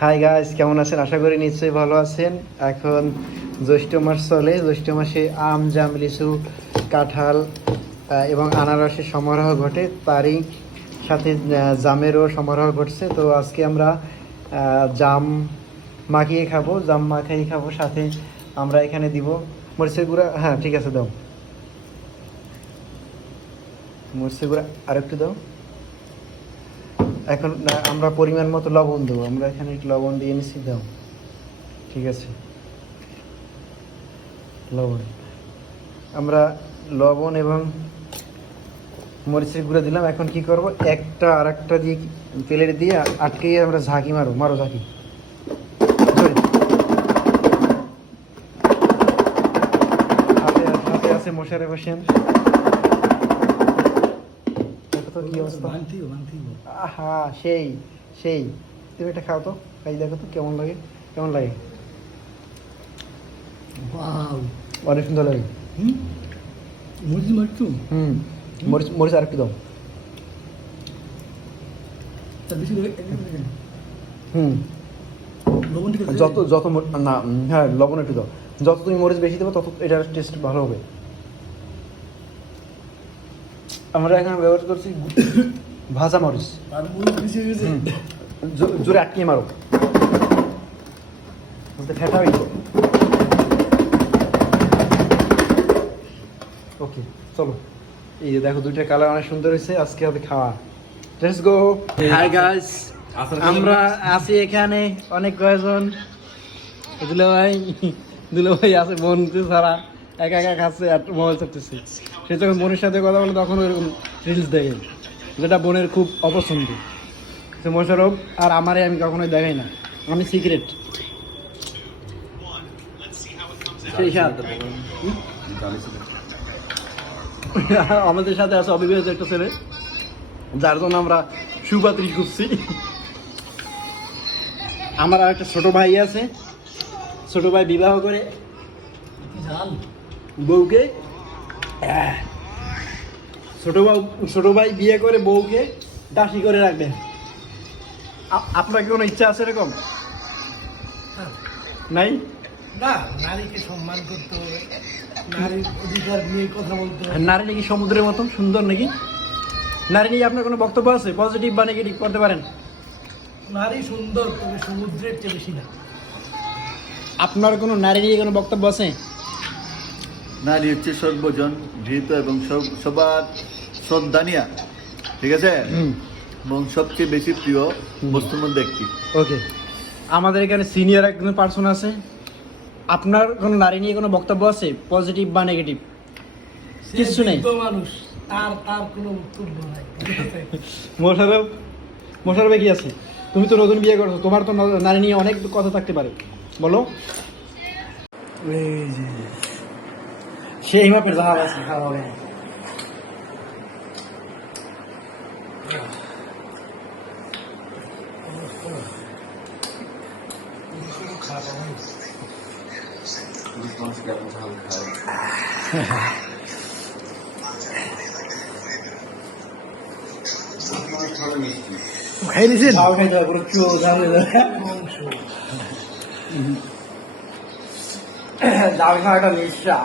Hi guys, কেমন আছেন? আশা করি নিশ্চয়ই ভালো আছেন। এখন জ্যৈষ্ঠ মাস চলে। জ্যৈষ্ঠ মাসে আম, জাম, লিচু, কাঁঠাল এবং আনারসের সমারোহ ঘটে। তারই সাথে জামেরও সমারোহ ঘটছে। তো আজকে আমরা জাম মাখিয়ে খাবো, জাম মাখিয়ে খাবো। সাথে আমরা এখানে দিব মরিচের গুঁড়া। হ্যাঁ, ঠিক আছে, দাও মরিচের গুঁড়া, আর একটু দাও। এখন আমরা পরিমাণ মতো লবণ দেবো। আমরা এখানে একটু লবণ দিয়ে নিচ্ছি, দাও। ঠিক আছে, লবণ আমরা লবণ এবং মরিচের গুঁড়ো দিলাম। এখন কি করব, একটা আর একটা দিয়ে প্লেট দিয়ে আটকে আমরা ঝাঁকি মারো, মারো ঝাঁকি। জোরে। হাতে হাতে আছে মশারে বসেন। দেখো তো কি অবস্থা। আহা, সেই সেই তুমি এটা খাও তো, খাই দেখো তো কেমন লাগে, কেমন লাগে। অনেক সুন্দর লাগে। মরিচ মরিচ আর একটু দাও। যত যত না, হ্যাঁ, লবণ একটু দাও। যত তুমি মরিচ বেশি দেবো তত এটার টেস্ট ভালো হবে। আমরা এখানে ব্যবহার করছি ভাজা মরিচ। জোরে আটকিয়ে মারো, ফেটা হইল। ওকে, চলো। এই যে দেখো, দুইটা কালার অনেক সুন্দর হয়েছে। আজকে হবে খাওয়া। Let's go. হাই গাইস, আমরা আছি এখানে অনেক কয়েকজন। দুলো ভাই আছে, বোন ছাড়া একা একা খাচ্ছে আর মোবাইল চাপতেছে। সে যখন বোনের সাথে কথা বলে তখন ওইরকম রিলস দেখে, যেটা বোনের খুব অপছন্দ। সে মোশারফ আর আমারে আমি কখনোই দেখাই না, আমি সিক্রেট। সেই সাথে আমাদের সাথে আছে অবিবাহিত একটা ছেলে, যার জন্য আমরা সুপাত্রী খুঁজছি। আমার আর একটা ছোট ভাই আছে। ছোট ভাই বিবাহ করে বউকে, ছোট ভাই বিয়ে করে বউকে দাসী করে রাখবে। আপনার কি কোনো ইচ্ছা আছে এরকম? নাই না, নারীকে সম্মান করতে হবে, নারীর অধিকার নিয়ে কথা বলতে হবে। নারী নাকি সমুদ্রের মতো সুন্দর নাকি? নারী নিয়ে আপনার কোনো বক্তব্য আছে, পজিটিভ বা নেগেটিভ করতে পারেন? নারী সুন্দর, তবে সমুদ্রের চেয়ে বেশি না। আপনার কোনো নারী নিয়ে কোনো বক্তব্য আছে? নারী হচ্ছে সর্বজন গৃহীত এবং সবার শ্রদ্ধানিয়া, ঠিক আছে, এবং সবচেয়ে বেশি প্রিয় বস্তুর মধ্যে একটি। ওকে, আমাদের এখানে সিনিয়র একজন পার্সন আছে। আপনার কোনো নারী নিয়ে কোনো বক্তব্য আছে, পজিটিভ বা নেগেটিভ? কিছু নেই। মানুষ, তার কোনো বক্তব্য নাই। মোশারফে কি আছে? তুমি তো নতুন বিয়ে করছো, তোমার তো নারী নিয়ে অনেক কথা থাকতে পারে, বলো। সেই মাপের জাহাজ আছে, খাওয়া হবে। খাই দিয়েছেন? খাইতে হবে, পুরো চুল জাল খাওয়াটা নেশা।